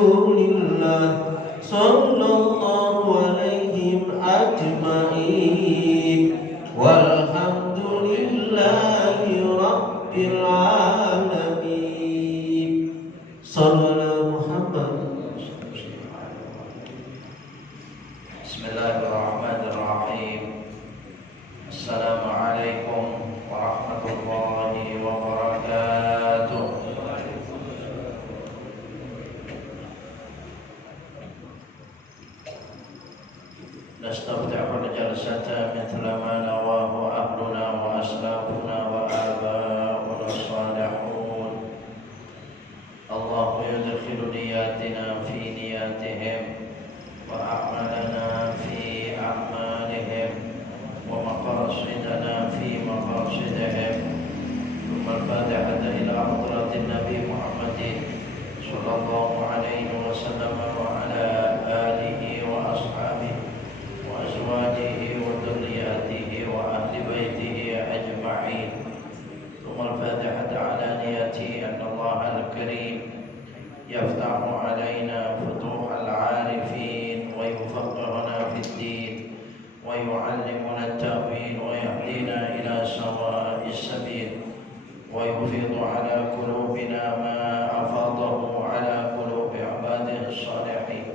Rasulillah sallallahu alaihim ajma'in walhamdulillahi rabbil alamin. Sallallahu Muhammad. Bismillahirrahmanirrahim. Assalamualaikum warahmatullahi wabarakatuh. Nastaftihu al-jalsata mithla ma nawahu ahluna wa aslafuna wa aba'una as-salihun. Allahu yudkhilu niyatina fi niyatihim wa a'malana fi a'malihim wa maqasidana fi maqasidihim. Thumma al-fatihata ila hadratin Nabi Muhammadin sallallahu alaihi wasallam wa ala alihi wa ashabihi wa azwajihi wa dhurriyyatihi wa ahli baitihi ajma'in. Thumma al-fatihata ala niyati anna Allah al-Karim yaftahu alaina futuh al-arifin wa yufaqqihuna fid din wa yu'allimuna at-ta'wil wa yahdina ila sawa'is sabil wa yufidu ala qulubina ma afadahu ala qulubi ibadihi as-salihin.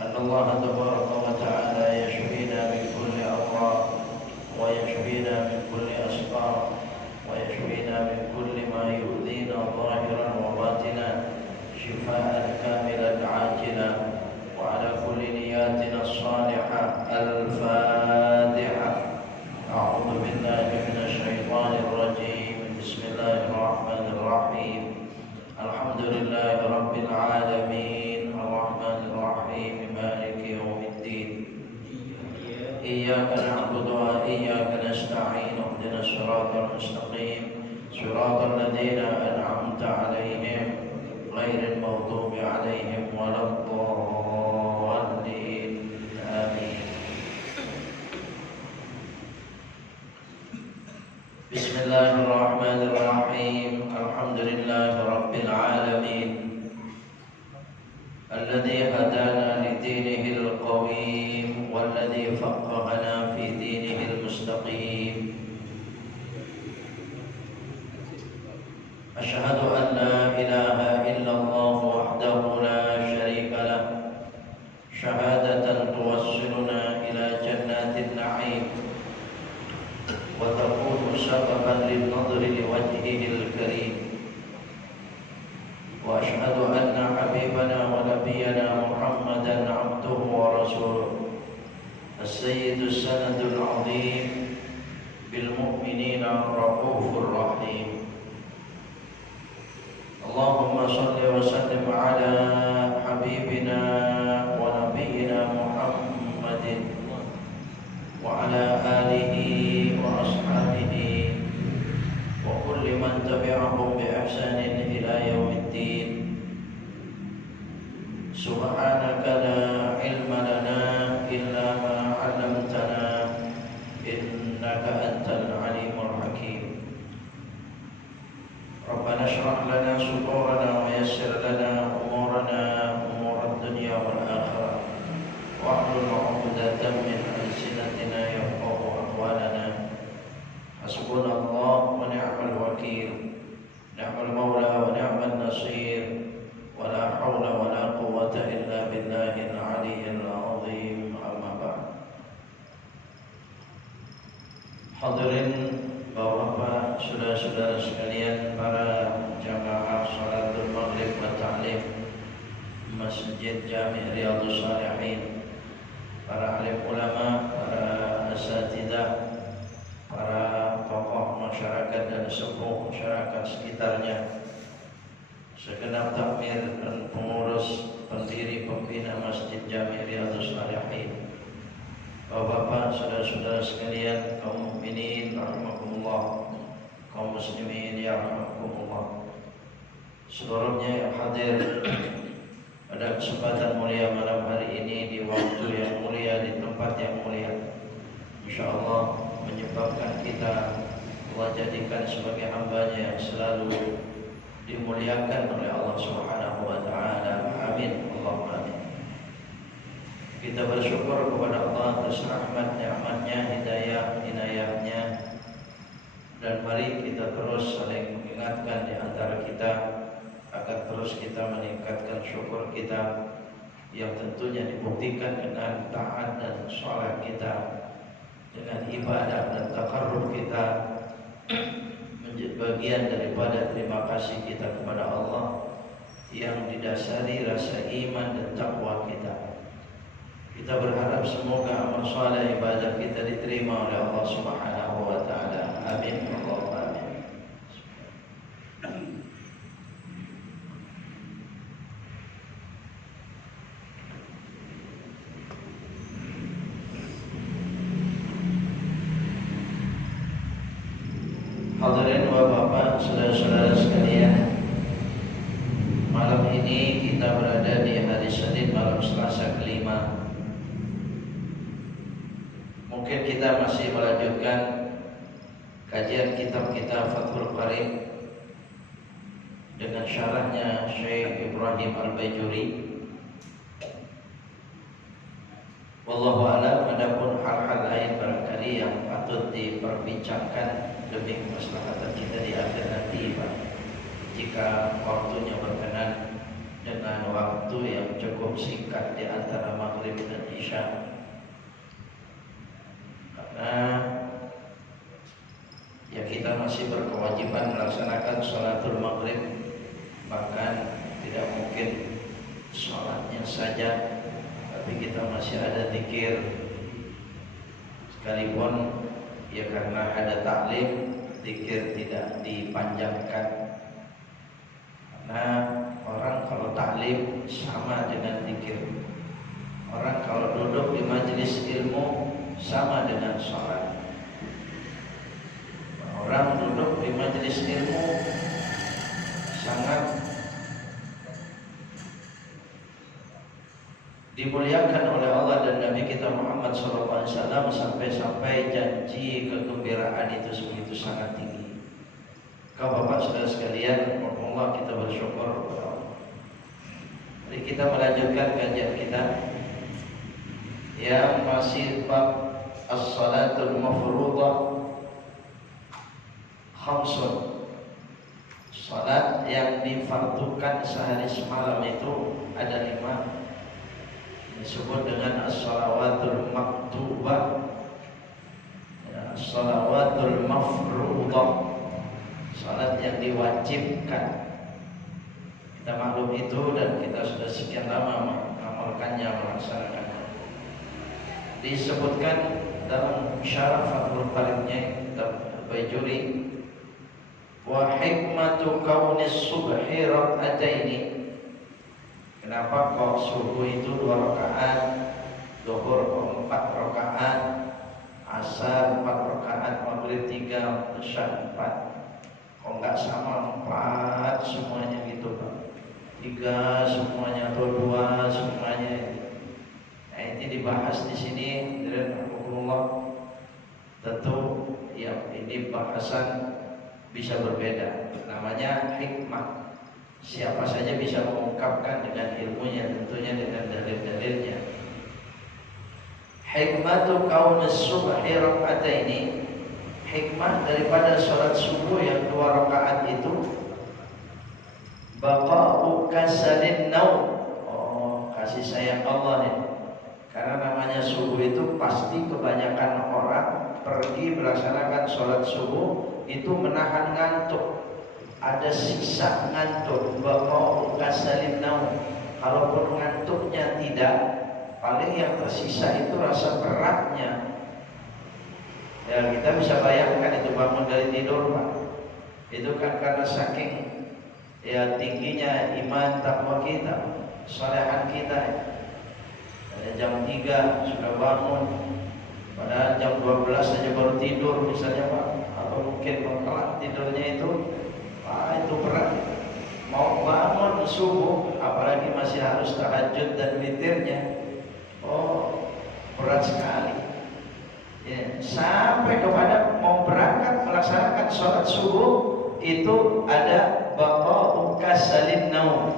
Anna Allah tabaraka wa ta'ala yashfina min kulli amrad wa yashfina min kulli asqam wa yashfina min kulli ma yu'dhina zahiran wa batinan shifaan kamilan ajilan wa ala kulli niyatina as-salihah. Al-Fatiha. A'udzu billahi minasy syaithanir rajim. Bismillahirrahmanirrahim. Alhamdulillahi rabbil alamin. Arrahmanir rahim. Maliki yaumiddin. Iyyaka na'budu wa iyyaka nasta'in. Ihdinas siratal mustaqim. Siratal ladzina an'amta 'alaihim ghairil maghdubi 'alaihim waladdallin. Amin. Bismillahirrahmanirrahim. Alhamdulillahi rabbil alamin. Alladzi hadana li dinihil qawim walladzi faqqahana fi dinihil mustaqim. Asyhadu an la ilaha illallah wahdahu la syarika lah, syahadatan tuwassiluna ila jannatin na'im wa takunu sababan lin nadri li wajhihil karim. Wa asyhadu anna habibana wa nabiyyana Muhammadan abduhu wa rasuluh as-sayyidus sanadul azim bil mu'minina ar-raufur rahim. Allahumma salli wa sallim ala habibina wa nabiyyina Muhammadin wa ala alihi wa ashabihi wa kulli man tabi'ahum bi ihsanin ila yaumiddin. Subhanaka la ilma lana illa ma 'allamtana innaka antal alimul hakim. Rabbana shrah lana sudurana wa yassir lana umurana umurad dunya wal akhirah wahlul 'uqdatan min alsinatina yafqahu aqwalana. Hasbunallahu wa ni'mal wakil, ni'mal maula wa ni'man nasir, wa la hawla wa la quwwata illa billahil aliyyil azim. Amma ba'd. Hadirin Bapak-bapak, saudara-saudara sekalian, para jamaah salatul maghrib wa ta'lim Masjid Jami' Riyadhus Shalihin, para alim ulama, para asatidzah, para tokoh masyarakat dan sepuh masyarakat sekitarnya, segenap takmir dan pengurus pendiri pembina Masjid Jami' Riyadhus Shalihin, Bapak-bapak, saudara-saudara sekalian, kaum mukminin rahimakumullah, kaum muslimin ya rahimakumullah. Seluruhnya yang hadir pada kesempatan mulia malam hari ini di waktu yang mulia, di tempat yang mulia, insyaallah menyebabkan kita Allah jadikan sebagai hamba-Nya yang selalu dimuliakan oleh Allah Subhanahu wa taala. Kita bersyukur kepada Allah atas rahmat, nikmatnya, hidayah, inayahnya. Dan mari kita terus saling mengingatkan di antara kita agar terus kita meningkatkan syukur kita, yang tentunya dibuktikan dengan taat dan sholat kita, dengan ibadah dan taqarrub kita, menjadi bagian daripada terima kasih kita kepada Allah yang didasari rasa iman dan takwa kita. Kita berharap semoga amal saleh ibadah kita diterima oleh Allah Subhanahu wa taala. Amin. Allahumma amin. Hadirin wa bapak, saudara-saudara sekalian, malam ini kita berada di hari Senin, malam Selasa kelima. Mungkin kita masih melanjutkan kajian kitab kita Fathul Qarib dengan syarahnya Syekh Ibrahim Al-Bajuri. Wallahu a'lam. Adapun hal-hal lain barangkali yang patut diperbincangkan demi kemaslahatan kita di akhir nanti, Pak, jika waktunya berkenan dengan waktu yang cukup singkat di antara maghrib dan isya. Karena ya kita masih berkewajiban melaksanakan sholatul maghrib, bahkan tidak mungkin sholatnya saja, tapi kita masih ada zikir. Sekalipun ya karena ada taklim, zikir tidak dipanjangkan. Karena orang kalau taklim sama dengan zikir. Orang kalau duduk di majelis ilmu sama dengan sholat. Orang duduk di majelis ilmu sangat dimuliakan oleh Allah dan Nabi kita Muhammad SAW, sampai-sampai janji kegembiraan itu begitu sangat tinggi. Kau bapak saudara sekalian, Allah kita bersyukur kepada Allah. Jadi kita melanjutkan kajian kita yang masih bab as-salatul mafruḍah khamsun. Salat yang difardukan sehari semalam itu ada 5, disebut dengan as-salawatul maktubah, as-salawatul mafruḍah, salat yang diwajibkan. Kita maklum itu dan kita sudah sekian lama mengamalkannya, melaksanakannya. Disebutkan dalam syarah Fathul Qaribnya kitab Bajuri, wa hikmatu kaunis subhi rak'ataini. Kenapa kok subuh itu 2 rakaat, zuhur 4 rakaat, asar 4 rakaat, maghrib 3, isya 4? Kok enggak sama 4 semuanya gitu, Pak? 3 semuanya atau 2 semuanya? Nah, ini dibahas di sini dari Allah. Tentu ya ini bahasan bisa berbeda. Namanya hikmah. Siapa saja bisa mengungkapkan dengan ilmunya, tentunya dengan dalil-dalilnya. Hikmatu kaunis subhi rak'ataini, hikmah daripada sholat subuh yang 2 rakaat itu, baqa'u kasalin naum. Oh, kasih sayang Allah ya. Karena namanya subuh itu pasti kebanyakan orang pergi melaksanakan sholat subuh itu menahan ngantuk. Ada sisa ngantuk, baqa'u kasalin naum. Kalaupun ngantuknya tidak, paling yang tersisa itu rasa beratnya. Ya kita bisa bayangkan itu bangun dari tidur, Pak. Itu kan karena saking ya tingginya iman takwa kita, solehan kita. Jam 3 sudah bangun, padahal jam 12 saja baru tidur misalnya, Pak. Atau mungkin mengkelak tidurnya itu, itu berat. Mau bangun subuh, apalagi masih harus tahajud dan witirnya, oh berat sekali. Ya, sampai kepada mau berangkat melaksanakan sholat subuh itu ada baqa'u kasalin naum,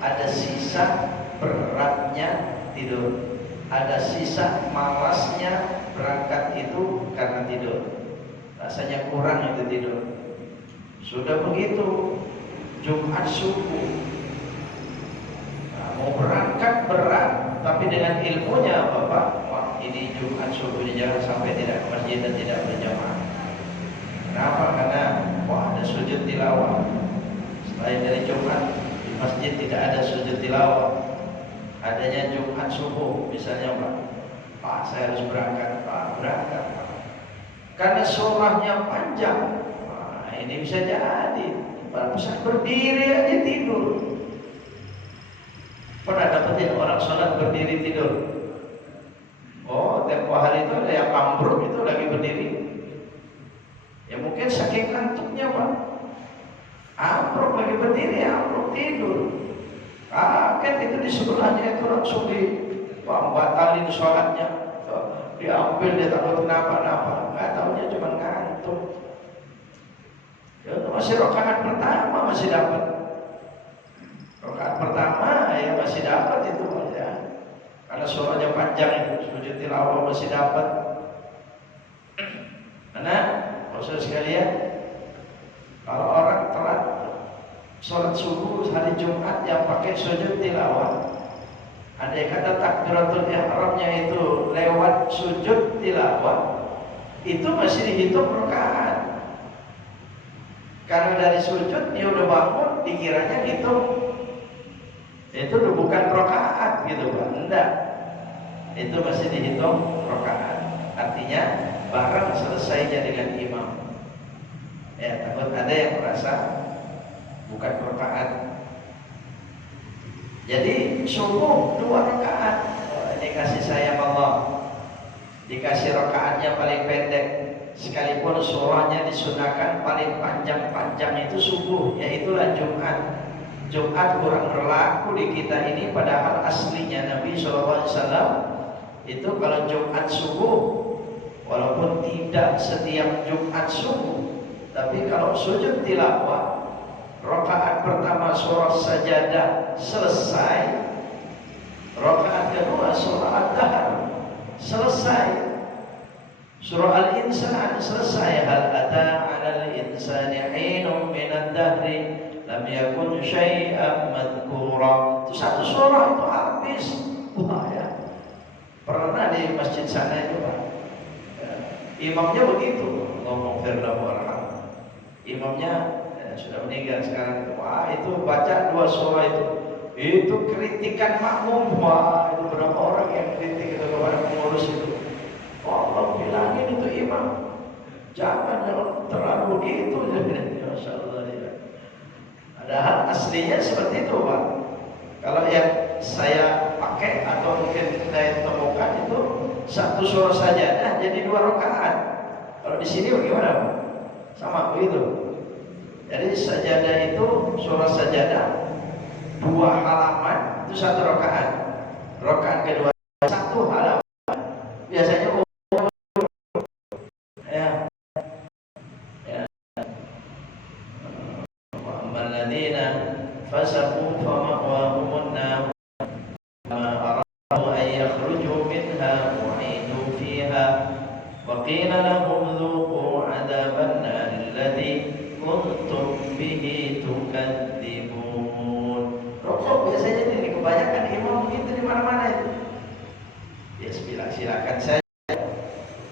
ada sisa beratnya tidur. ada sisa malasnya berangkat itu karena tidur. Rasanya kurang itu tidur. Sudah begitu Jumat subuh, mau berangkat berat, tapi dengan ilmunya Bapak, wah ini Jumat subuh jangan sampai tidak ke masjid dan tidak berjamaah. Kenapa? Karena wah ada sujud tilawah. Selain dari Jumat di masjid tidak ada sujud tilawah. Adanya Jumat subuh, misalnya Pak, saya harus berangkat, Pak, berangkat, Pak. Karena surahnya panjang, nah, ini bisa jadi. Pak bisa berdiri aja tidur. Pernah dapat ya orang sholat berdiri tidur? Oh, tempo hari itu ada yang ambruk itu lagi berdiri. Ya mungkin saking ngantuknya Pak. Ambruk lagi berdiri, ambruk tidur. Kaget itu di sebelahnya itu langsung batalin sholatnya, diambil dia takut kenapa-napa, nggak tahunya cuma ngantuk. Ya, masih rakaat pertama masih dapat, rakaat pertama ya masih dapat itu ya, karena surahnya panjang itu, sujud tilawah masih dapat. Karena maksud sekalian, kalau orang telat sholat subuh hari Jumat yang pakai sujud tilawah, andai kata takbiratul ihramnya itu lewat sujud tilawah, itu masih dihitung rakaat. Karena dari sujud dia udah bangun, dikiranya hitung itu udah bukan rakaat gitu Pak. Enggak, itu masih dihitung rakaat. Artinya bareng selesainya dengan imam. Ya takut ada yang merasa bukan rakaat. Jadi subuh 2 rakaat. Oh, ini kasih sayang Allah. Dikasih rakaatnya paling pendek. Sekalipun surahnya disunahkan paling panjang-panjang itu subuh, yaitulah Jumat. Jumat kurang berlaku di kita ini, padahal aslinya Nabi SAW itu kalau Jumat subuh, walaupun tidak setiap Jumat subuh, tapi kalau sujud tilawah rakaat pertama surah Sajadah selesai, rakaat kedua surah Ad-Dahr selesai, surah Al-Insan selesai, hal ata 'alal insani 'ainun minad dahri lam yakun syai'an madhkura. Itu satu surah itu habis. Wah ya, pernah di masjid sana itu Pak, ya, imamnya begitu, ngomong firlahu warham, imamnya sudah meninggal sekarang. Wah itu baca 2 surah itu kritikan makmum. Wah itu berapa orang yang kritik itu kepada pengurus itu. Allah bilangin itu imam, jangan terlalu gitu. Masya Allah ya. Padahal aslinya seperti itu Pak. Kalau yang saya pakai atau mungkin saya temukan itu satu surah saja jadi 2 rakaat. Kalau di sini bagaimana Pak? Sama begitu. Jadi sajadah itu surah sajadah 2 halaman itu 1 rakaat. Rakaat kedua 1 halaman. Biasanya ya. Wa ammal ladzina fasaqu fama'wahumun nar ma aradu an yakhruju minha u'idu fiha wa qila lahum dhuqu 'adzaban nar alladzi kuntum bihi tukadzibun. Rokok biasanya ini kebanyakan imam begitu di mana-mana itu. Ya silakan saja.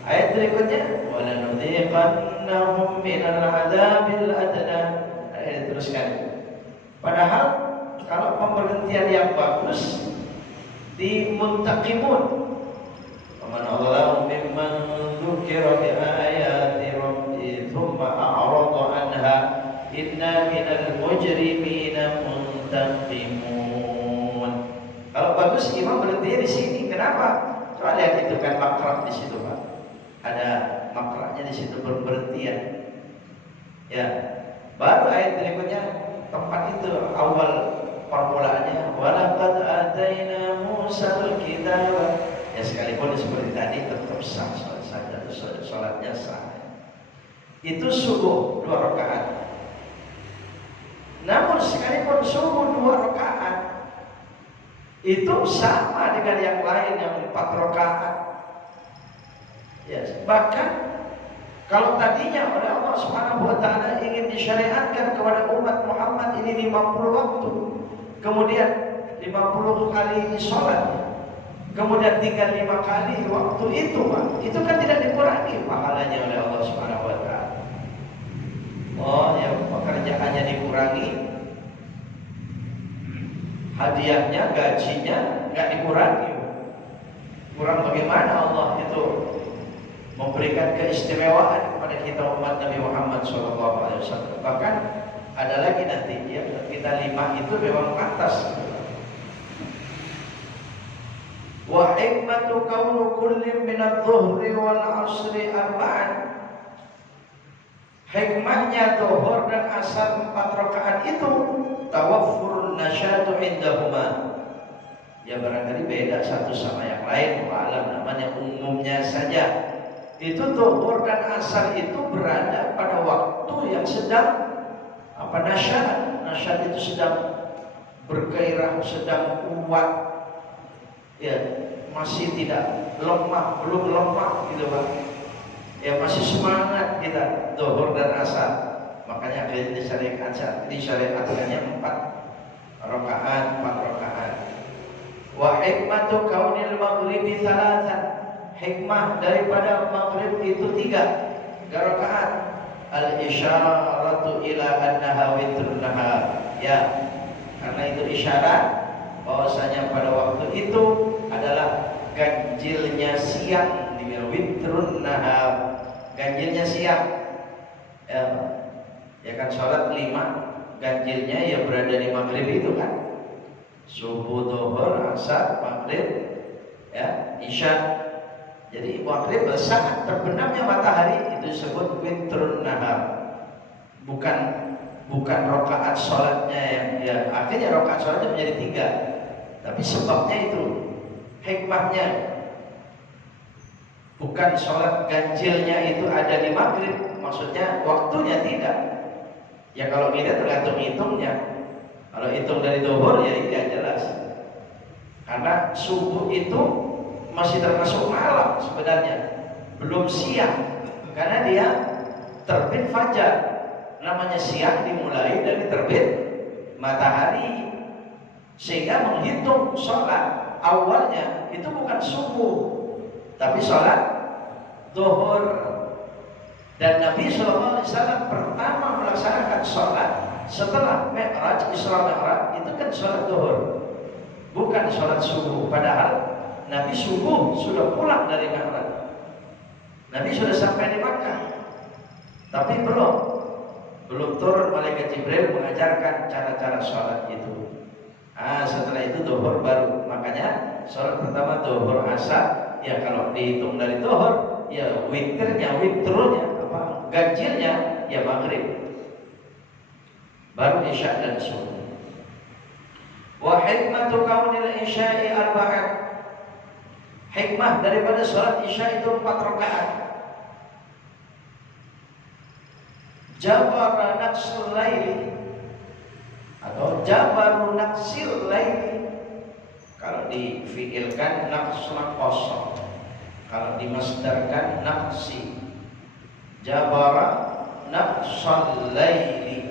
Ayat berikutnya, wala nudhiqannahum minal adzabil adna. Ayat teruskan. Padahal kalau pemberhentian yang bagus di Muntaqimun, man Allahu mimman dzukira bi ayati rabbi thumma a'rada anha inna minal mujrimina muntaqimun. Kalau bagus imam berhenti di sini. Kenapa? Soalnya itu kan makrah di situ Pak. Ada makrahnya di situ berhentian. Ya. Baru ayat berikutnya tempat itu awal formulanya walaqad ataina Musal kitaba. Ya sekalipun seperti tadi tetap sah salatnya sah. Itu subuh 2 rakaat. Namun sekalipun subuh 2 rakaat itu sama dengan yang lain yang 4 rakaat. Ya, bahkan kalau tadinya oleh Allah Subhanahu wa taala ingin disyariatkan kepada umat Muhammad ini 50 waktu, kemudian 50 kali salat, kemudian tinggal 5 kali waktu itu, Pak. Itu kan tidak dikurangi pahalanya oleh Allah Subhanahu wa taala. Oh, ya pekerjaannya dikurangi, hadiahnya, gajinya nggak dikurangi. Kurang bagaimana Allah itu memberikan keistimewaan kepada kita umat Nabi Muhammad SAW. Bahkan ada lagi nanti ya, kita 5 itu memang pantas. Wa hikmatu kaunu kullin min adh-dhuhri wal 'ashri arba'an. Hikmahnya zuhur dan asar 4 rakaat itu tawaffurun nasyatu indahuma. Ya barangkali beda satu sama yang lain, wa'alam, namanya umumnya saja. Itu zuhur dan asar itu berada pada waktu yang sedang nasyat. Nasyat itu sedang bergairah, sedang kuat, ya, masih tidak lemah, belum lemah gitu Pak. Ya masih semangat kita zuhur dan asar. Makanya akhirnya disyariatkannya 4 rakaat. Wa hikmatu kaunil maghribi thalathan. Hikmah daripada maghrib itu 3 rakaat. Al-isyaratu ila annaha witrun nahar. Ya, karena itu isyarat bahwasanya pada waktu itu adalah ganjilnya siang, witrun nahar. Ganjilnya siang. Ya kan sholat 5 ganjilnya ya berada di maghrib itu kan. Subuh, zuhur, asar, maghrib, ya, isya. Jadi maghrib saat terbenamnya matahari itu disebut witrun nahar. Bukan rakaat sholatnya yang ya akhirnya rakaat sholatnya menjadi 3. Tapi sebabnya itu, hikmahnya bukan sholat ganjilnya itu ada di maghrib, maksudnya waktunya tidak. Ya kalau kita tergantung hitungnya. Kalau hitung dari zuhur ya tidak jelas. Karena subuh itu masih termasuk malam sebenarnya, belum siang. Karena dia terbit fajar. Namanya siang dimulai dari terbit matahari. Sehingga menghitung sholat awalnya itu bukan subuh, tapi sholat zuhur. Dan Nabi SAW pertama melaksanakan sholat setelah Mi'raj, Isra Mi'raj itu kan sholat zuhur, bukan sholat subuh. Padahal Nabi subuh sudah pulang dari Mi'raj, Nabi sudah sampai di Makkah, tapi belum turun malaikat Jibril mengajarkan cara-cara sholat itu. Setelah itu zuhur baru. Makanya sholat pertama zuhur asar. Ya kalau dihitung dari zuhur, ya witrnya, ganjilnya ya maghrib, baru isya dan subuh. Wa hikmatu kaunil isya'i arba'at. Hikmah daripada sholat isya itu 4 rakaat. Jabara naqsul laili atau jabaru naqsil laili. Kalau difiilkan naqsuna kosong, kalau dimasdarkan naqsi. Jabara naqsal laili.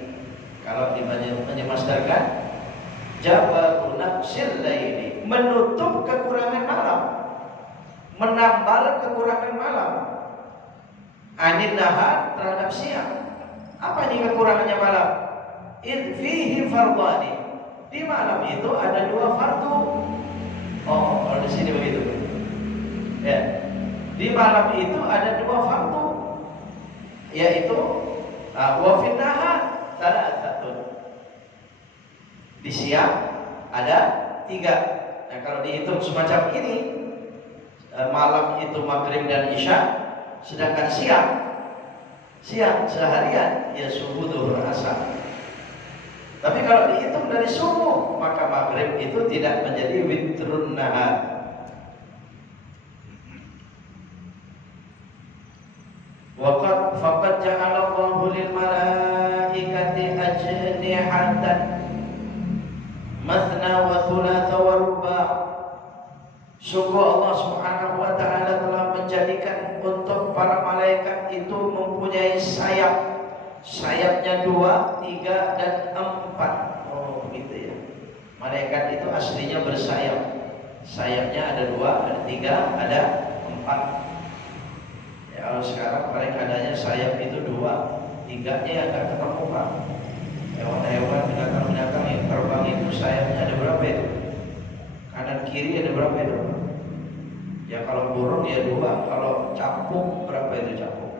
Kalau dimasdarkan jabaru naqsil laili, menutup kekurangan malam, menambal kekurangan malam. Anin nahar terhadap siang. Apa ini kekurangannya malam? In fihi fardhani. Di malam itu ada 2 fardu. Oh, kalau di sini begitu. Ya. Di malam itu ada 2 fardu, yaitu wa fin nahar salasatun. Di siang ada 3. Nah, kalau dihitung semacam ini, malam itu maghrib dan isya, sedangkan siang seharian ya subuh, zuhur, asar. Tapi kalau dihitung dari subuh, maka maghrib itu tidak menjadi witrun nahar. Faqad ja'ala Allahu lil malaikati ajnihatan. Mathna wa thulatha wa ruba'. Sungguh Allah Subhanahu wa ta'ala telah menjadikan untuk para malaikat itu mempunyai sayap. Sayapnya 2, 3, dan 4. Oh begitu ya. Malaikat itu aslinya bersayap. Sayapnya ada 2, ada 3, ada 4. Ya, kalau sekarang paling adanya sayap itu 2, 3-nya agak ketemu Pak. Hewan-hewan, binatang-binatang yang terbang itu sayapnya ada berapa itu? Kanan kiri ada berapa itu? Ya kalau burung ya 2, kalau capung berapa itu capung?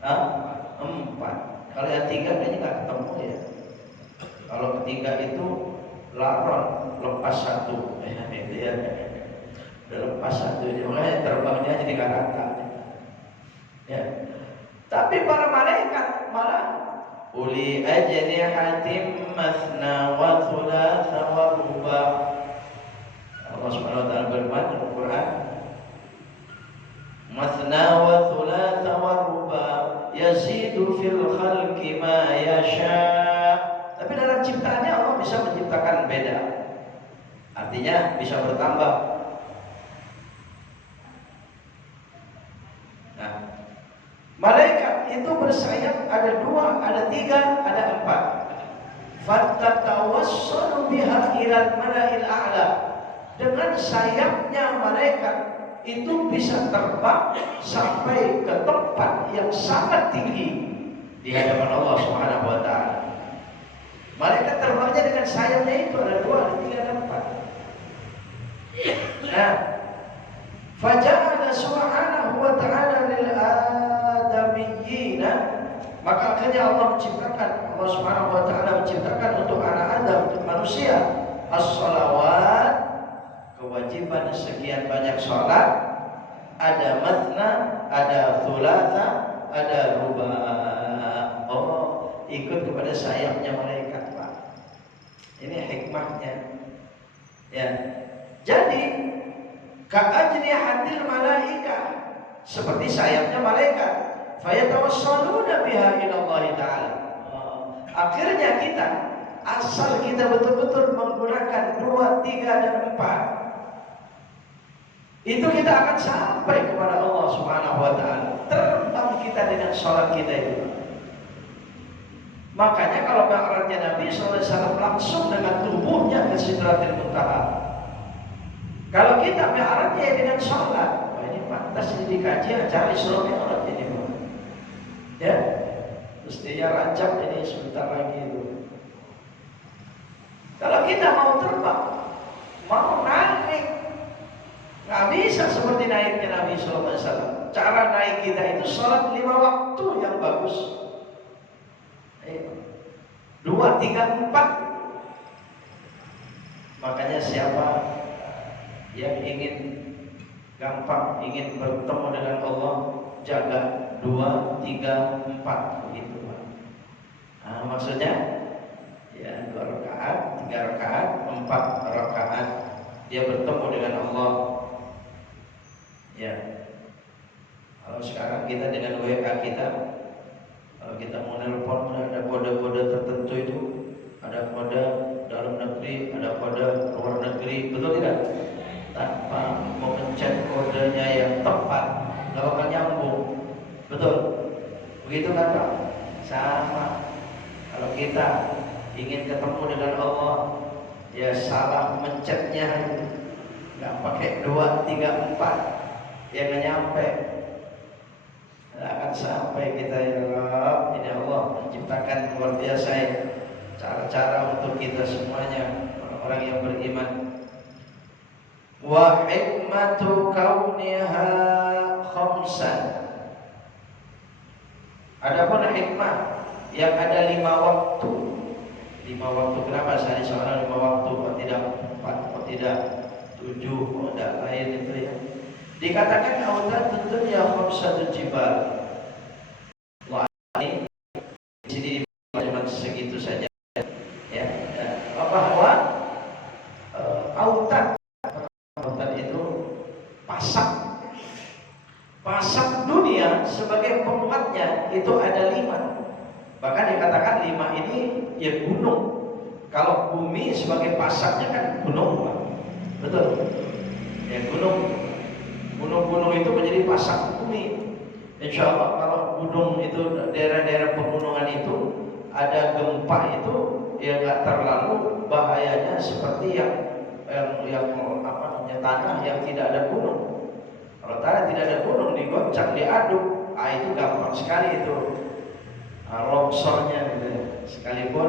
4. Kalau yang 3 kayaknya nggak ketemu ya. Kalau ketiga itu laron, lepas 1. Itu ya. Udah lepas 1, makanya terbangnya jadi nggak rata. Ya. Tapi para malaikat malah uli ajnihatin mathna wa thulatha wa ruba'. Allah Subhanahu wa ta'ala berfirman dalam Quran, mathna wa thulatha wa ruba' yazidu fil khalqi ma yasha'. Tapi dalam ciptaannya Allah bisa menciptakan beda. Artinya bisa bertambah. Nah, malaikat itu bersayap ada 2, ada 3, ada 4. Fatatawassalu biha ilal mala'il a'la. Dengan sayapnya malaikat itu bisa terbang sampai ke tempat yang sangat tinggi di hadapan Allah Subhanahu wa ta'ala. Malaikat terbangnya dengan sayapnya itu ada 2, ada 3, ada 4. Nah, faja'ala subhanahu wa ta'ala lil adamiyyina, maka akhirnya Allah Subhanahu wa ta'ala menciptakan untuk anak Adam, untuk manusia, as-salawat, kewajiban sekian banyak sholat, ada mathna, ada thulatha, ada ruba'. Oh, ikut kepada sayapnya malaikat Pak. Ini hikmahnya. Ya. Jadi ka'ajnihatil malaika, seperti sayapnya malaikat. Fayatawassaluna biha ila Allah ta'ala. Akhirnya kita, asal kita betul-betul menggunakan 2, 3, dan 4, itu kita akan sampai kepada Allah Subhanahu wa ta'ala. Terbang kita dengan sholat kita itu. Makanya kalau mi'rajnya Nabi SAW langsung dengan tubuhnya ke Sidratil Muntaha. Kalau kita mi'rajnya dengan sholat, wah ini pantas ini dikaji acara Isra Mi'raj ini. Ya, mestinya Rajab ini sebentar lagi itu. Kalau kita mau terbang, mau naik, nggak bisa seperti naiknya Nabi SAW. Cara naik kita itu sholat 5 waktu yang bagus. 2, 3, 4. Makanya siapa yang ingin gampang, ingin bertemu dengan Allah, jaga 2, 3, 4 begitu Pak. Nah, maksudnya ya 2 rakaat, 3 rakaat, 4 rakaat dia bertemu dengan Allah. Ya. Kalau sekarang kita dengan WA kita, kalau kita mau nelpon ada kode-kode tertentu itu, ada kode dalam negeri, ada kode luar negeri, betul tidak? Tanpa memencet kodenya yang tepat, nggak bakal nyambung, betul? Begitu kan Pak? Sama. Kalau kita ingin ketemu dengan Allah, ya salah mencetnya, nggak pakai 2, 3, 4, ya nggak nyampe. Tidak akan sampai kita ya Rabb. Ini Allah menciptakan luar biasa ya, cara-cara untuk kita semuanya orang-orang yang beriman. Wa hikmatu kauniha khamsan. Adapun hikmah yang ada 5 waktu. 5 waktu, kenapa saya seorang 5 waktu, kok tidak 4, kok tidak 7, kok tidak lain itu ya. Dikatakan autatun dunya khamsatun jibal. Wah, ini di sini cuma segitu saja ya. Bahwa autat itu pasak dunia sebagai penguatnya itu ada 5. Bahkan dikatakan 5 ini ya gunung. Kalau bumi sebagai pasarnya kan gunung, Pak. Betul. Ya, gunung itu menjadi pasar bumi. Insya Allah kalau gunung itu, daerah-daerah pegunungan itu ada gempa itu, ya nggak terlalu bahayanya seperti yang apa namanya, tanah yang tidak ada gunung. Kalau tanah tidak ada gunung, digoncang, diaduk, itu gampang sekali itu longsornya gitu ya. Sekalipun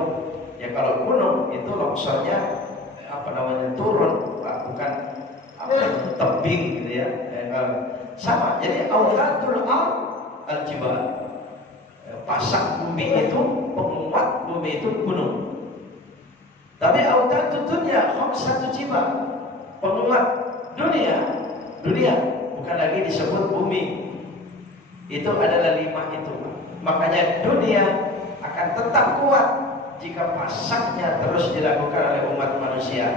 ya kalau gunung itu longsornya apa namanya, turun, bukan tebing gitu ya. Sama. Jadi autatul al-jibal, pasak bumi itu, penguat bumi itu gunung. Tapi autatul dunya khamsatu jibal, penguat dunia bukan lagi disebut bumi. Itu adalah 5 itu. Makanya dunia akan tetap kuat jika pasaknya terus dilakukan oleh umat manusia.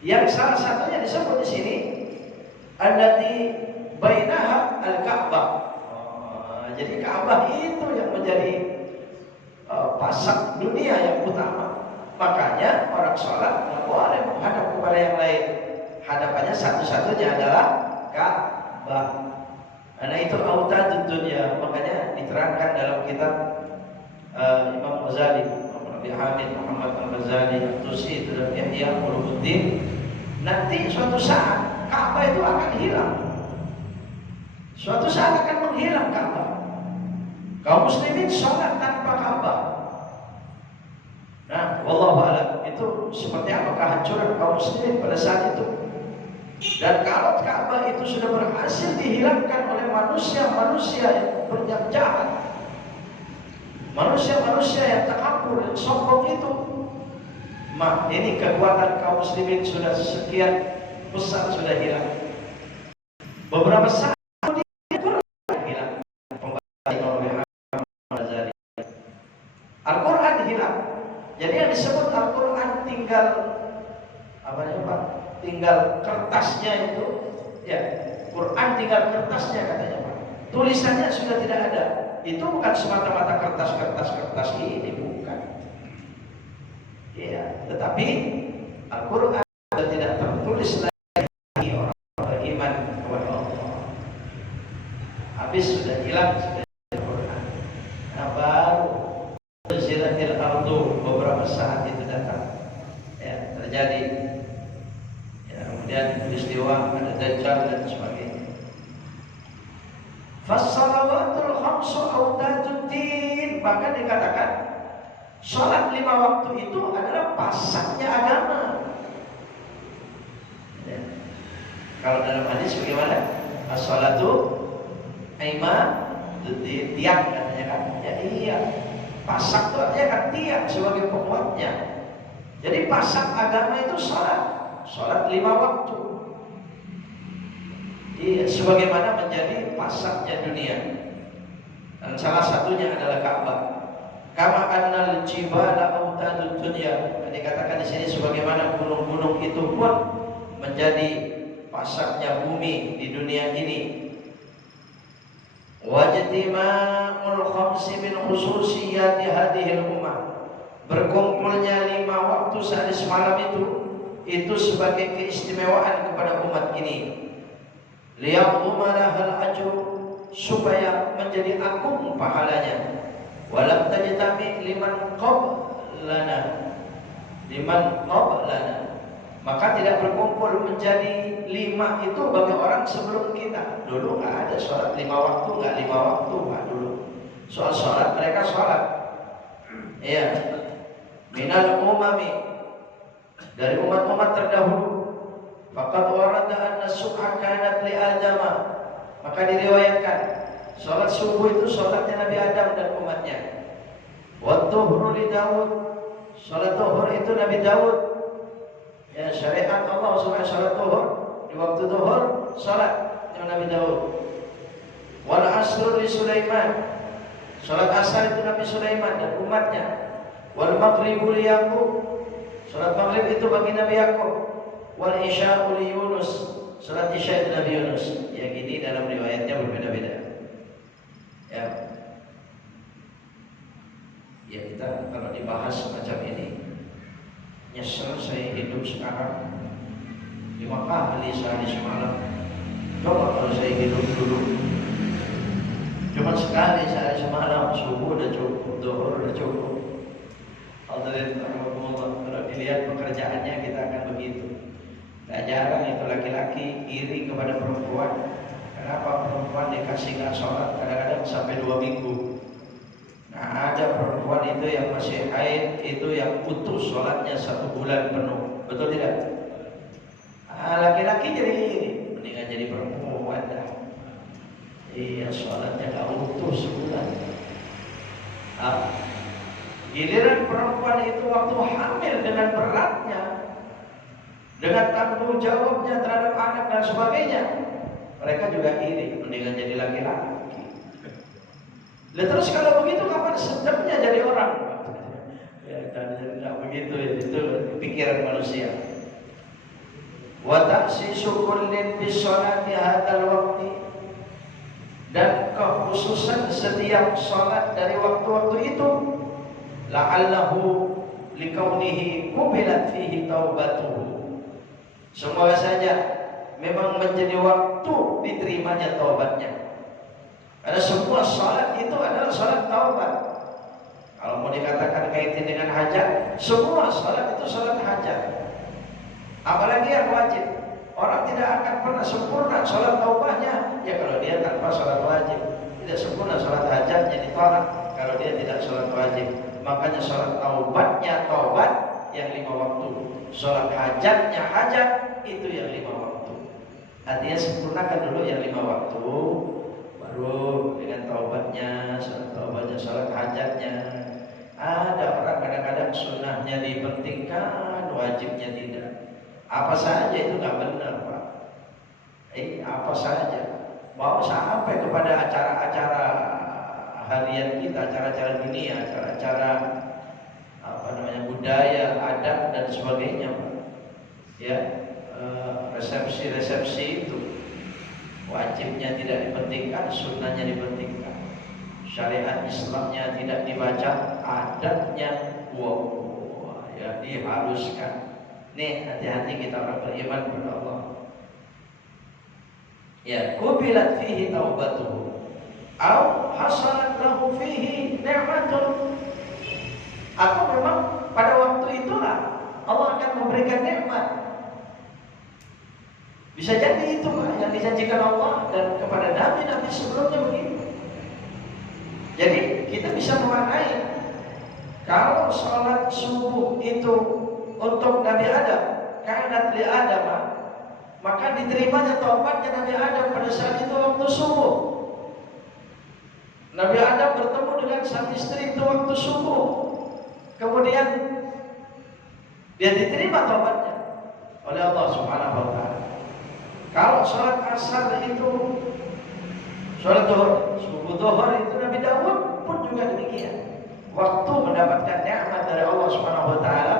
Yang salah satunya disebut di sini allati bainaha al-Ka'bah. Jadi Ka'bah itu yang menjadi pasak dunia yang utama. Makanya orang sholat nggak boleh menghadap kepada yang lain. Hadapannya satu-satunya adalah Ka'bah. Karena itu autadud dunya. Makanya diterangkan dalam kitab Imam Ghazali, Abi Hamid Muhammad Al-Ghazali Al-Tusi, itu dalam Ihya Ulumuddin. Nanti suatu saat Ka'bah itu akan hilang. Suatu saat akan menghilang Ka'bah. Kaum muslimin sholat tanpa Ka'bah. Nah, wallahu a'lam, itu seperti apa kehancuran kaum muslimin pada saat itu. Dan kalau Ka'bah itu sudah berhasil dihilangkan oleh manusia-manusia yang berniat jahat, manusia-manusia yang takabur dan sombong itu, ini kekuatan kaum muslimin sudah sekian besar, sudah hilang. Beberapa saat hilang. Al-Quran hilang. Jadi yang disebut Al-Quran tinggal apa ya Pak? Tinggal kertasnya itu, ya, Quran tinggal kertasnya katanya Pak. Tulisannya sudah tidak ada. Itu bukan semata-mata kertas ini, bukan. Ya, tetapi Al-Quran sudah tidak tertulis lagi orang beriman kepada Allah. Habis sudah hilang sudah Al-Quran. Nah, baru zilatil ardu, beberapa saat itu datang. Ya, terjadi. Ya, kemudian peristiwa ada Dajjal dan sebagainya. Fas-salawatul khamsu autaduddin, bahkan dikatakan sholat 5 waktu itu adalah pasaknya agama. Ya. Kalau dalam hadis bagaimana? As-sholatu aimaduddin, tiang katanya kan? Ya iya. Pasak itu artinya kan tiang sebagai penguatnya. Jadi pasak agama itu sholat 5 waktu. Iya, sebagaimana menjadi pasaknya dunia. Dan salah satunya adalah Ka'bah. Kama annal jibala autadud dunya. Dikatakan di sini sebagaimana gunung-gunung itu pun menjadi pasaknya bumi di dunia ini. Wajtima'ul khamsi min khususiyati hadhil ummah. Berkumpulnya 5 waktu sehari semalam itu sebagai keistimewaan kepada umat ini. Liya'umarahal ajr, supaya menjadi agung pahalanya. Walam tajtami liman qablana, maka tidak berkumpul menjadi 5 itu bagi orang sebelum kita. Dulu nggak ada sholat 5 waktu, nggak 5 waktu Pak dulu. Soal sholat mereka sholat. Iya. Minal umami, dari umat-umat terdahulu. Faqad warada anna subha kanat li Adama, maka diriwayatkan sholat subuh itu sholatnya Nabi Adam dan umatnya. Wa dhuhru li Daud, sholat zuhur itu Nabi Daud. Ya, syariat Allah supaya sholat zuhur di waktu zuhur sholat Nabi Daud. Wal asru li Sulaiman, sholat asar itu Nabi Sulaiman dan umatnya. Wal maghribu li Yaqub, sholat maghrib itu bagi Nabi Yaqub. Wal isya'u li Yunus, salat isya itu Nabi Yunus. Ya, gini dalam riwayatnya berbeda-beda. Ya. Ya, kita kalau dibahas semacam ini nyesel saya hidup sekarang di Makkah beli sehari semalam. Coba kalau saya hidup dulu cuma sekali sehari semalam, subuh udah cukup, zuhur udah cukup. Hadirin rahimakumullah, kalau dilihat pekerjaannya kita akan begitu. Gak jarang itu laki-laki iri kepada perempuan. Kenapa perempuan dikasih gak sholat kadang-kadang sampai 2 minggu. Nah, ada perempuan itu yang masih haid, itu yang putus sholatnya 1 bulan penuh. Betul tidak? Laki-laki jadi iri, mendingan jadi perempuan dah. Iya, sholatnya gak utuh sebulan. Giliran perempuan itu waktu hamil dengan beratnya, dengan tanggung jawabnya terhadap anak dan sebagainya, mereka juga iri, mendingan jadi laki-laki. Terus kalau begitu kapan sedapnya jadi orang? Ya, tidak begitu ya, itu pikiran manusia. Wa ta'sisu kullin bisolati hadzal waqti, dan kekhususan setiap salat dari waktu-waktu itu, la'allahu likaunihi qubilat fihi taubatuhu, semoga saja memang menjadi waktu diterimanya taubatnya. Karena semua salat itu adalah salat taubat. Kalau mau dikatakan kaitan dengan hajat, semua salat itu salat hajat. Apalagi yang wajib, orang tidak akan pernah sempurna salat taubahnya ya kalau dia tanpa salat wajib. Tidak sempurna salat hajatnya ditolak kalau dia tidak salat wajib. Makanya salat taubatnya taubat yang 5 waktu, salat hajatnya hajat itu yang 5 waktu. Artinya sempurnakan dulu yang 5 waktu, baru dengan taubatnya, salat hajatnya. Ada orang kadang-kadang sunnahnya dipentingkan, wajibnya tidak. Apa saja itu nggak benar, Pak. Apa saja. Mau sampai kepada acara-acara harian kita, acara-acara dunia, acara-acara budaya, adat dan sebagainya, Pak. Ya, resepsi itu wajibnya tidak dipentingkan, sunnahnya dipentingkan, syariat Islamnya tidak dibaca, adatnya ya diharuskan. Nih, hati-hati kita orang beriman kepada Allah. Ya, qubilat fihi taubatuhu au hasalat lahu fihi ni'matun, atau memang pada waktu itulah Allah akan memberikan nikmat. Bisa jadi itu yang dijanjikan Allah dan kepada nabi-nabi sebelumnya begitu. Jadi kita bisa memaknai kalau sholat subuh itu untuk Nabi Adam, kanat li Adam, maka diterimanya taubatnya Nabi Adam pada saat itu waktu subuh. Nabi Adam bertemu dengan sang istri itu waktu subuh. Kemudian dia diterima taubatnya oleh Allah Subhanahu wa taala. Kalau sholat asar itu, sholat zuhur, subuh zuhur itu Nabi Daud pun juga demikian. Waktu mendapatkan nikmat dari Allah Subhanahu wa taala,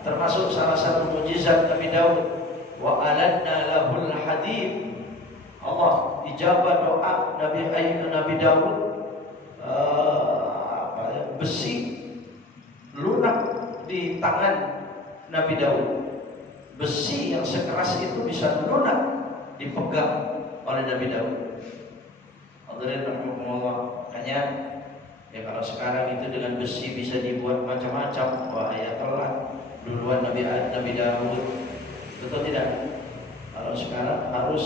termasuk salah satu mukjizat Nabi Daud, wa alanna lahul hadid. Allah ijabah doa Nabi Daud, besi lunak di tangan Nabi Daud. Besi yang sekeras itu bisa lunak dipegang oleh Nabi Daud. Hadirin rahimakumullah. Makanya ya kalau sekarang itu dengan besi bisa dibuat macam-macam, wah ya telat. Duluan Nabi Daud, betul tidak? Kalau sekarang harus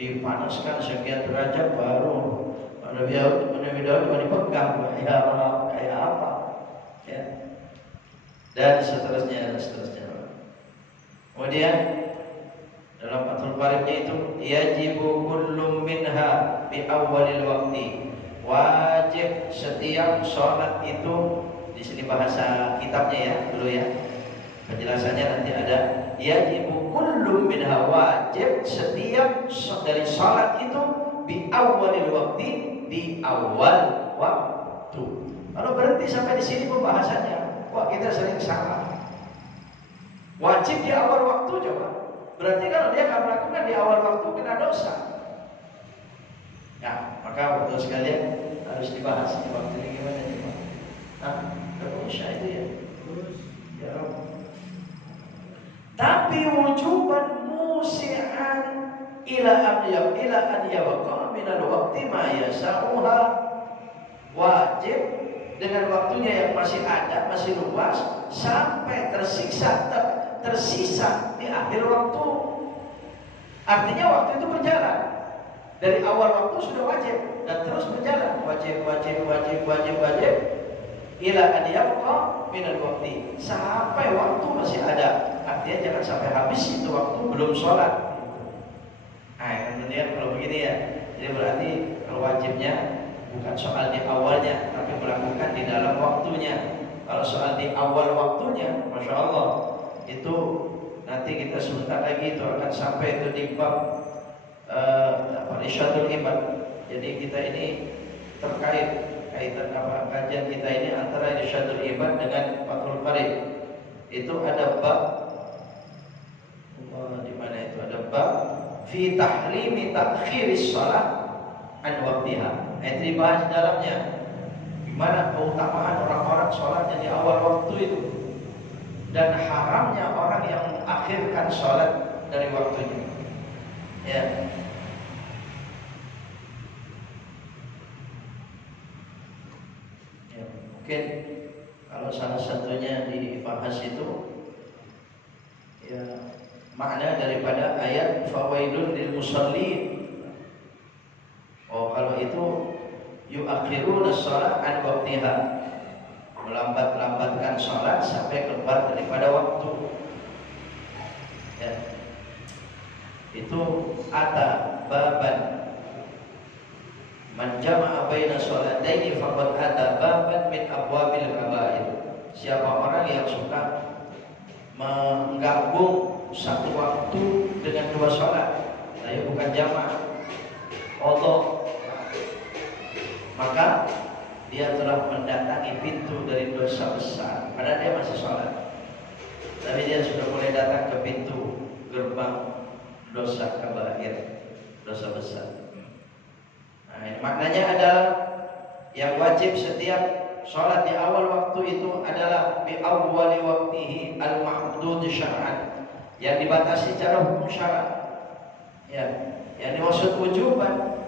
dipanaskan sekian derajat baru Nabi Daud cuma dipegang, ya Allah, kayak apa? Ya. Dan seterusnya. Kemudian dalam Fathul Qaribnya itu yajibu kullum minha bi awwalil waqti, wajib setiap sholat itu, di sini bahasa kitabnya ya dulu ya, penjelasannya nanti ada, yajibu kullum minha, wajib setiap dari sholat itu bi awwalil waqti, di awal waktu. Kalau berhenti sampai di sini pembahasannya, wah kita sering salah. Wajib di awal waktu, coba. Berarti kalau dia nggak melakukan di awal waktu kena dosa. Nah, maka betul sekalian harus dibahas di waktu ini gimana coba. Nah, terus itu ya. Ya. Tapi wujuban musi'an ila an yabqa min al-waqti ma yasa'uha, wajib dengan waktunya yang masih ada, masih luas, sampai tersisa di akhir waktu. Artinya waktu itu berjalan. Dari awal waktu sudah wajib dan terus berjalan, wajib ila an yabqa min al-waqti, sampai waktu masih ada. Artinya jangan sampai habis itu waktu belum sholat. Nah, kemudian kalau begini ya, jadi berarti kalau wajibnya bukan soal di awalnya, tapi melakukan di dalam waktunya. Kalau soal di awal waktunya, masya Allah, itu nanti kita sebentar lagi itu akan sampai itu di bab Isyadul Ibad. Jadi kita ini terkait kaitan kajian kita ini antara Isyadul Ibad dengan Fathul Qarib. Itu ada bab di mana itu ada bab fi tahrimi ta'khiris shalah an waqtiha. Itu dibahas dalamnya gimana keutamaan orang-orang sholatnya di awal waktu itu dan haramnya orang yang mengakhirkan sholat dari waktunya. Ya. Ya, mungkin kalau salah satunya dibahas itu ya makna daripada ayat fawailun lil musallin. Oh, kalau itu yuakhiruna shalah an waqtiha, melambat-lambatkan sholat sampai keluar daripada waktu. Ya. Itu ada baban man jama'a baina sholataini faqad ada baban min abwabil kabair. Siapa orang yang suka menggabung satu waktu dengan dua sholat, nah, bukan jamaah, qadha, maka dia telah mendatangi pintu dari dosa besar. Padahal dia masih sholat, tapi dia sudah mulai datang ke pintu gerbang dosa kabair, dosa besar. Nah, maknanya adalah yang wajib setiap sholat di awal waktu itu adalah bi awwali waqtihi al-mahdud syar'an, yang dibatasi secara hukum syarak. Ya, yang dimaksud wujuban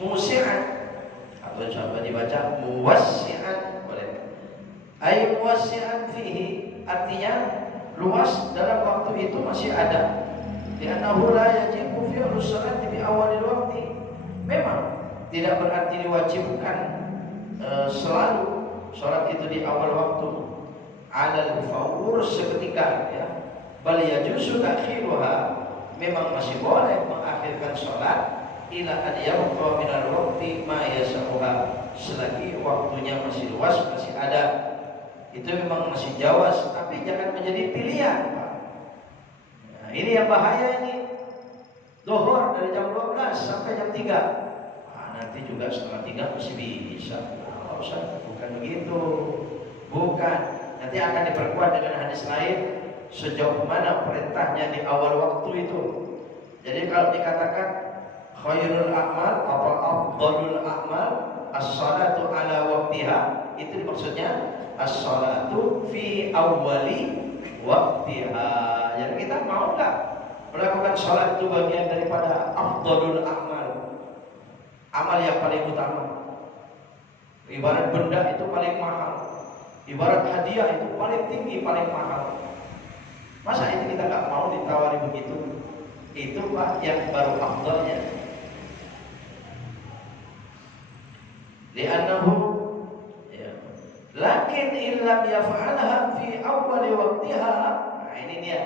musi'an, atau coba dibaca muwassi'an, boleh. Ay muwassi'an fihi, artinya luas dalam waktu itu masih ada. Li'annahu la yajibu fi'lu sholati bi awalil waqti. Memang tidak berarti diwajibkan selalu sholat itu di awal waktu. Alal fawur, seketika, ya. Bal yajuzu ta'khiruha, memang masih boleh mengakhirkan sholat ila an yabqa min al-waqti ma yasauha, selagi waktunya masih luas, masih ada. Itu memang masih jawaz, tapi jangan menjadi pilihan, Pak. Nah, ini yang bahaya ini. Zuhur dari jam 12 sampai jam 3. Nanti juga setengah 3 masih bisa. Nah, Ustaz, bukan begitu. Bukan. Nanti akan diperkuat dengan hadis lain sejauh mana perintahnya di awal waktu itu. Jadi kalau dikatakan khairul a'mal atau afdhalul a'mal as-salatu ala waqtiha, itu maksudnya as-salatu fi awwali waqtiha. Jadi kita mau enggak melakukan salat itu bagian daripada afdhalul a'mal, amal yang paling utama. Ibarat benda itu paling mahal, ibarat hadiah itu paling tinggi, paling mahal. Masa itu kita nggak mau ditawari begitu? Itu Pak yang baru afdalnya. Li'annahu, ya, lakin illam yaf'alha fi awwali waqtiha. Nah, ini dia.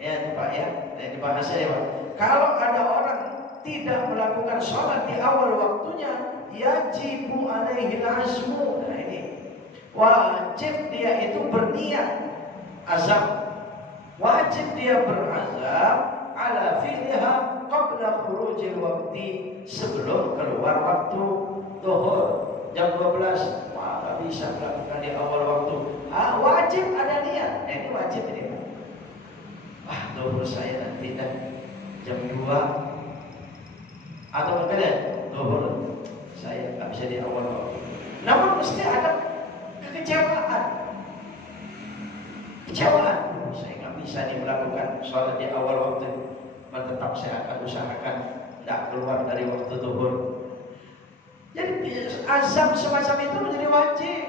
Ya, Pak ya. Ini bahasa ya, Pak. Kalau ada orang tidak melakukan sholat di awal waktunya, yajibu alaihi al-azmu. Nah, ini wajib dia itu berniat azam. Wajib dia berazam ala fi'liha qabla khurujil waqti, sebelum keluar waktu zuhur jam 12. Wah, gak bisa melakukan di awal waktu. Wajib ada niat. Ini wajib ini. Zuhur saya nanti dah jam 2. Atau berbeda, zuhur saya gak bisa di awal waktu. Namun mesti ada kekecewaan. Kecewaan. Saya nggak bisa melakukan sholat di awal waktu, tetap saya akan usahakan tidak keluar dari waktu zuhur. Jadi azam semacam itu menjadi wajib.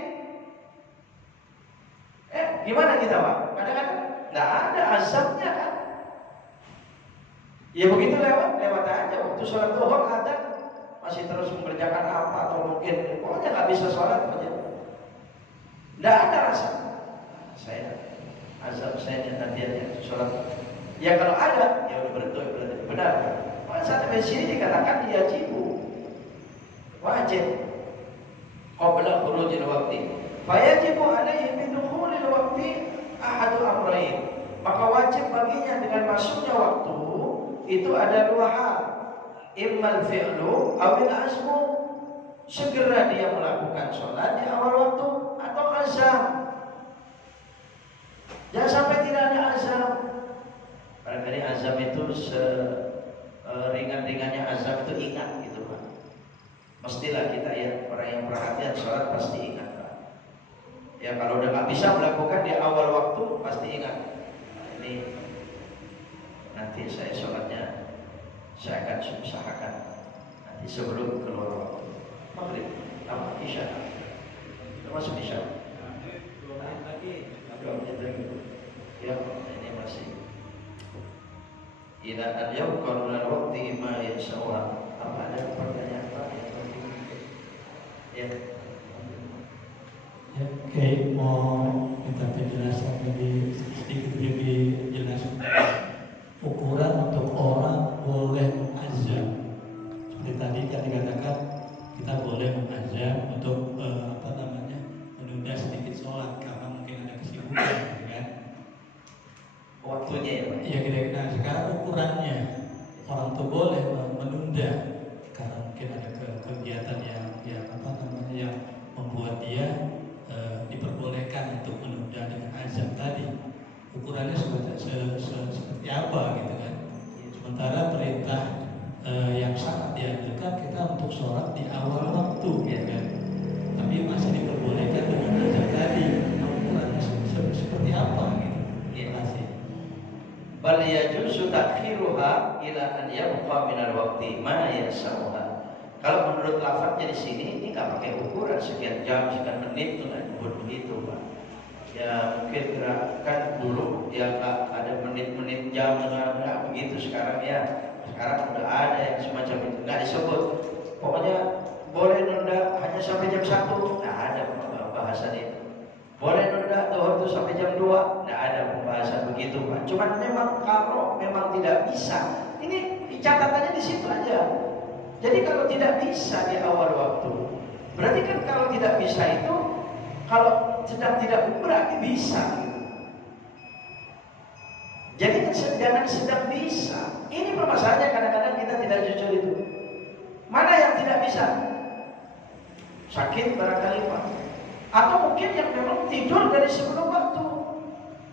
Gimana kita Pak? Kadang-kadang tidak ada azamnya kan? Ya begitu lewat aja. Waktu sholat zuhur ada masih terus mengerjakan apa atau mungkin pokoknya nggak bisa sholat aja. Tidak ada rasa. Saya azam saya nanti sholat. Ya kalau ada ya udah berarti benar. Pada saat di sini dikatakan dia wajib qabla khurujil waqti fayajibu alaihi min dukhulil waqti ahadu amrayn, maka wajib baginya dengan masuknya waktu itu ada dua hal, immal fi'lu awil azmu, segera dia melakukan sholat di awal waktu, atau azam. Jangan sampai tidak ada azam. Barangkali azam itu ringan-ringannya azam itu ingat gitu Pak. Mestilah kita ya orang yang perhatian sholat pasti ingat Pak. Ya kalau udah nggak bisa melakukan di awal waktu pasti ingat. Nah, ini nanti saya sholatnya saya akan usahakan nanti sebelum keluar waktu maghrib atau isya. Termasuk isya. Ya ini masih. Ila al-yawm qarna waqti ma yasawwa. Apa ada pertanyaan Pak? Ya. Ya, Oke, mau minta penjelasan sedikit lebih jelas ukuran untuk orang boleh azam. Seperti tadi kan dikatakan kita boleh mengazam untuk menunda sedikit sholat karena mungkin ada kesibukan, kan? Waktunya ya Pak. Ya kira-kira sekarang ukurannya orang tuh boleh menunda karena mungkin ada kegiatan yang membuat dia diperbolehkan untuk menunda dengan azam tadi. Ukurannya seperti apa gitu kan? Sementara perintah yang sangat dianjurkan kita untuk sholat di awal waktu, gitu kan? Tapi masih diperbolehkan dengan azam tadi. Ukurannya seperti apa gitu? Terima kasih. Bal yajuzu ta'khiruha ila an yabqa min al-waqti ma yasawha. Kalau menurut lafadznya di sini ini nggak pakai ukuran sekian jam, sekian menit, nggak begitu Pak. Ya mungkin gerakan dulu ya nggak ada menit-menit jam, nggak begitu sekarang ya. Sekarang udah ada yang semacam itu, nggak disebut. Pokoknya boleh nunda hanya sampai jam 1, nggak ada pembahasan itu. Boleh nunda zuhur itu sampai jam 2, nggak ada pembahasan begitu Pak. Cuman memang kalau memang tidak bisa, ini catatannya di situ aja. Jadi kalau tidak bisa di awal waktu, berarti kan kalau tidak bisa itu, kalau sedang tidak berarti bisa. Jadi jangan sedang bisa. Ini permasalahannya kadang-kadang kita tidak jujur itu. Mana yang tidak bisa? Sakit barangkali Pak. Atau mungkin yang memang tidur dari sebelum waktu,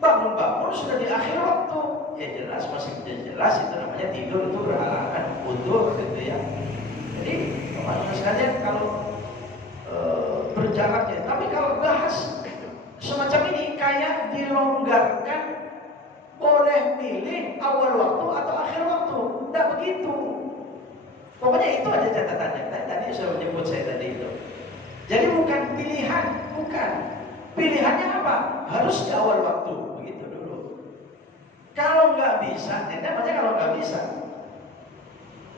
bangun sudah di akhir waktu. Ya jelas, masih jelas itu namanya tidur, itu berhalangan udur gitu ya. Jadi teman-teman sekalian kalau berjarak ya, tapi kalau bahas semacam ini kayak dilonggarkan, boleh milih awal waktu atau akhir waktu, tidak begitu. Pokoknya itu aja catatannya. Tadi saya menyebut saya tadi itu. Jadi bukan pilihan, bukan. Pilihannya apa? Harus di awal waktu, begitu dulu. Kalau nggak bisa, namanya kalau nggak bisa.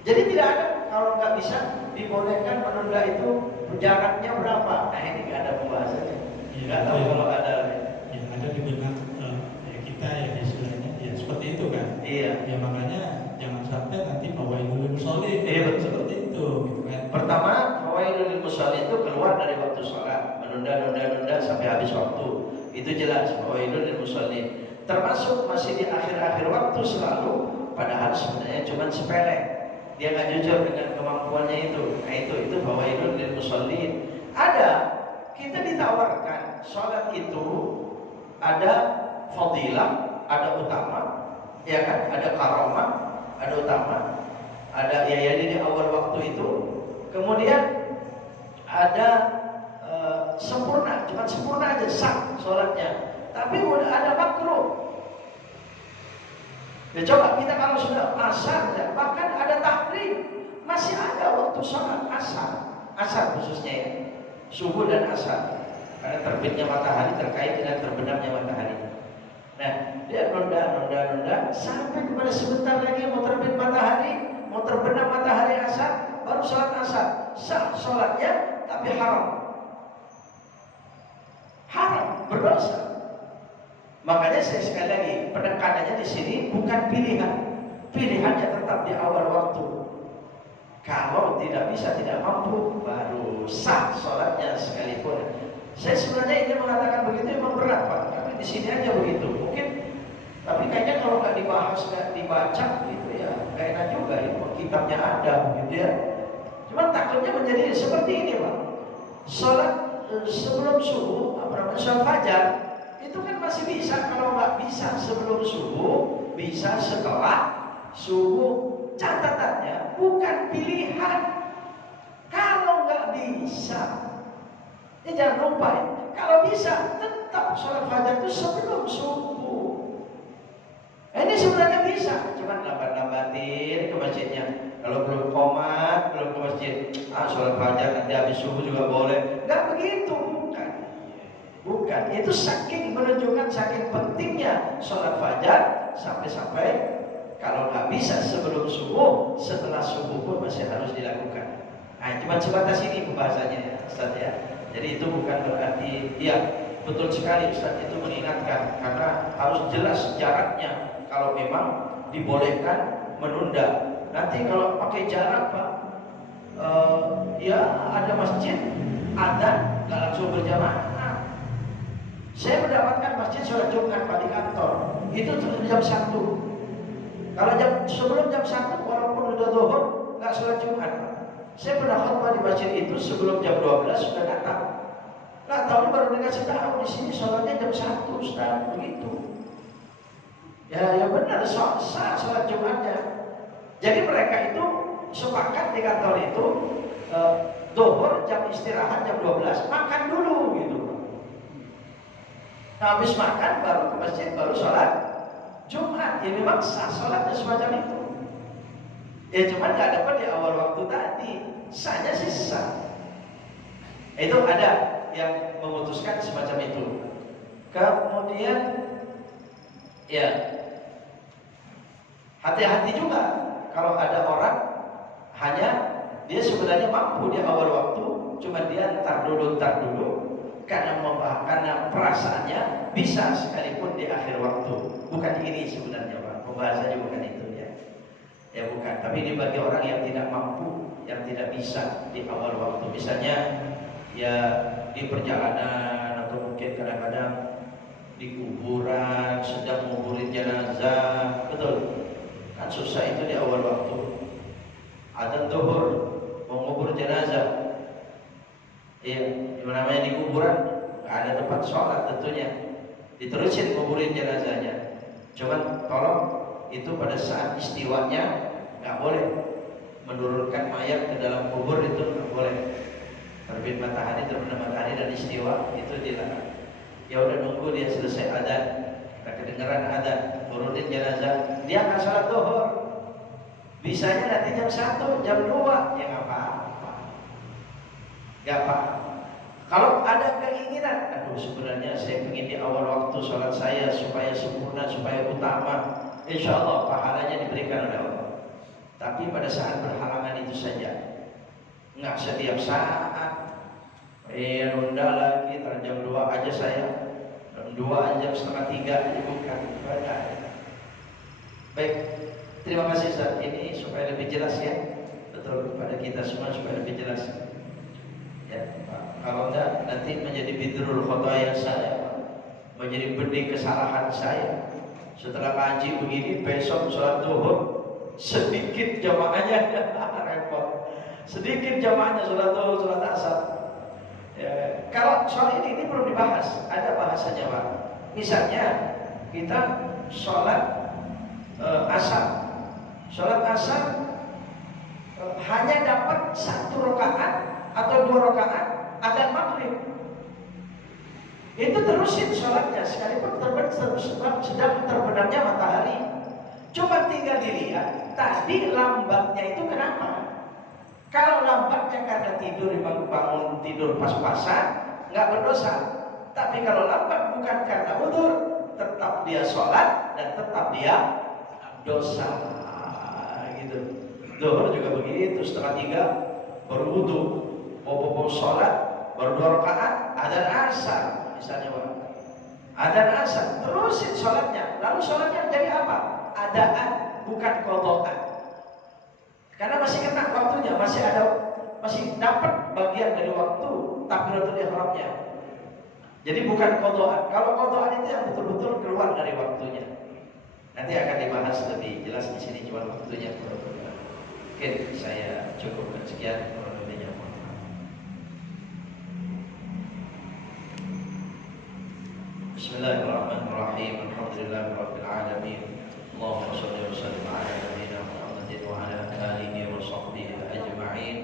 Jadi tidak ada kalau nggak bisa dibolehkan menunda itu jaraknya berapa? Nah ini nggak ada pembahasannya. Nggak tahu kalau ada. Yang ada di benak kita ya istilahnya ya seperti itu kan. Iya. Ya makanya jangan sampai nanti fawailul musholin. Iya betul. Seperti itu gitu kan. Pertama fawailul musholin itu keluar dari waktu sholat, menunda sampai habis waktu. Itu jelas fawailul musholin. Termasuk masih di akhir-akhir waktu selalu, padahal sebenarnya cuma sepele. Dia nggak jujur dengan kemampuannya itu. Nah itu fawailul musholin. Ada kita ditawarkan sholat itu ada fadilah, ada utama, ya kan? Ada karamah, ada utama, ada ya di awal waktu itu. Kemudian ada sempurna, cuma sempurna aja sah sholatnya. Tapi udah ada makruh. Ya coba kita kalau sudah asar, ya, bahkan ada tahrim, masih ada waktu sholat asar khususnya ya, subuh dan asar, karena terbitnya matahari terkait dengan terbenamnya matahari. Nah, dia nunda sampai kepada sebentar lagi mau terbit matahari, mau terbenam matahari asar, baru sholat asar. Sah sholatnya, tapi haram, berdosa. Makanya saya sekali lagi penekanannya di sini bukan pilihannya tetap di awal waktu. Kalau tidak bisa, tidak mampu, baru sah sholatnya sekalipun. Saya sebenarnya ini mengatakan begitu memang berat Pak, tapi di sini aja begitu. Mungkin, tapi kayaknya kalau nggak dibahas, nggak dibaca gitu ya, nggak enak juga ya. Kitabnya ada gitu ya. Cuman takutnya menjadi seperti ini Pak. Sholat sebelum subuh, sholat fajar itu kan masih bisa. Kalau nggak bisa sebelum subuh, bisa setelah subuh. Catatannya bukan pilihan. Kalau nggak bisa, ini jangan lupa ya. Kalau bisa, tetap sholat fajar itu sebelum subuh. Ini sebenarnya bisa, cuma lambat-lambatin ke masjidnya. Kalau belum komat, belum ke masjid, sholat fajar nanti habis subuh juga boleh. Nggak begitu, bukan. Itu saking menunjukkan saking pentingnya sholat fajar sampai-sampai kalau nggak bisa sebelum subuh, setelah subuh pun masih harus dilakukan. Nah, cuma sebatas ini pembahasannya ya, Ustaz ya. Jadi itu bukan berarti, ya betul sekali Ustaz itu mengingatkan, karena harus jelas jaraknya. Kalau memang dibolehkan menunda. Nanti kalau pakai jarak Pak, ya ada masjid, ada nggak langsung berjamaah. Saya mendapatkan masjid sholat Jumat Pak di kantor, itu jam 1. Kalau sebelum jam 1 walaupun udah zuhur nggak sholat Jumat. Saya pernah khutbah di masjid itu sebelum jam 12 sudah datang. Nggak tahu baru dikasih tahu di sini sholatnya jam 1 Ustaz, begitu. Ya benar sah sholat Jumatnya. Jadi mereka itu sepakat di kantor itu zuhur jam istirahat jam 12 makan dulu gitu. Nah, habis makan baru ke masjid baru sholat Jumat. Ya memang sah sholatnya semacam itu. Ya cuma nggak dapat di awal waktu tadi. Sahnya sih sah. Itu ada yang memutuskan semacam itu. Kemudian ya hati-hati juga kalau ada orang hanya dia sebenarnya mampu di awal waktu, cuma dia ntar dulu karena perasaannya bisa sekalipun di akhir waktu. Bukan ini sebenarnya Pak, pembahasannya bukan itu ya. Ya bukan, tapi ini bagi orang yang tidak mampu, yang tidak bisa di awal waktu. Misalnya ya di perjalanan atau mungkin kadang-kadang di kuburan sedang menguburin jenazah, betul? Kan susah itu di awal waktu. Adzan zuhur mau ngubur jenazah. Iya, namanya di kuburan nggak ada tempat sholat tentunya, diterusin nguburin jenazahnya. Cuman tolong itu pada saat istiwanya nggak boleh menurunkan mayat ke dalam kubur, itu nggak boleh. Terbit matahari, terbenam matahari dan istiwa itu dilarang. Ya udah nunggu dia selesai adzan, kita kedengeran adzan, turunin jenazah, dia akan sholat zuhur. Bisanya nanti jam 1, jam 2, ya nggak apa-apa. Gak apa. Kalau ada keinginan, aduh sebenarnya saya ingin di awal waktu sholat saya supaya sempurna, supaya utama, insya Allah pahalanya diberikan oleh Allah. Tapi pada saat berhalangan itu saja, nggak setiap saat. Nunda lagi, jam 2 aja saya, jam 2 jam setengah 3 aja bukan. Baik, terima kasih Ustaz. Ini supaya lebih jelas ya, betul kepada kita semua supaya lebih jelas. Ya, Pak. Kalau enggak nanti menjadi bidrul khotoya saya, Pak. Menjadi benih kesalahan saya. Setelah ngaji begini, besok sholat zuhur sedikit jamaahnya, repot. Sedikit jamaahnya sholat zuhur, sholat asar. Ya, kalau soal ini perlu dibahas. Ada bahasanya Pak. Misalnya kita sholat asar. Sholat asar hanya dapat 1 rakaat atau 2 rakaat adzan maghrib. Itu terusin sholatnya sekalipun sedang terbenamnya matahari. Cuma dilihat tadi lambatnya itu kenapa? Kalau lambatnya karena tidur, bangun tidur pas-pasan, nggak berdosa. Tapi kalau lambat bukan karena udzur, tetap dia sholat dan tetap dia dosa. Gitu. Zuhur juga begitu, 2:30 baru wudhu, mau sholat, baru 2 rakaat, adzan asar misalnya, adzan asar, terusin sholatnya. Lalu sholatnya jadi apa? Adaan, bukan qadhaan. Karena masih kena waktunya, masih dapat bagian dari waktu takbiratul ihramnya. Jadi bukan qadhaan. Kalau qadhaan itu yang betul-betul keluar dari waktunya. Nanti akan dibahas lebih jelas di sini, cuma waktunya kurang. Mungkin saya cukupkan sekian, kurang lebihnya mohon maaf. Bismillahirrahmanirrahim. Alhamdulillahirabbil alamin. Allahumma shalli wa sallim ala nabiyyina Muhammadin wa ala alihi wa sahbihi ajma'in.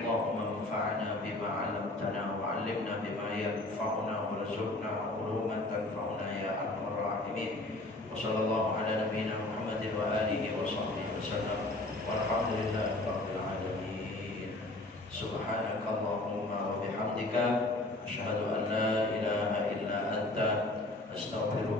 Allahumma anfa'na bima 'allamtana wa 'allimna bima yanfa'una warzuqna uluman tanfa'una ya arhamar rahimin. Wa sallallahu ala nabiyyina Muhammadin wa alihi wa sahbihi wasallam. Walhamdulillahirabbil alamin. Subhanakallahumma wa bihamdika asyhadu an la ilaha illa anta astaghfiruka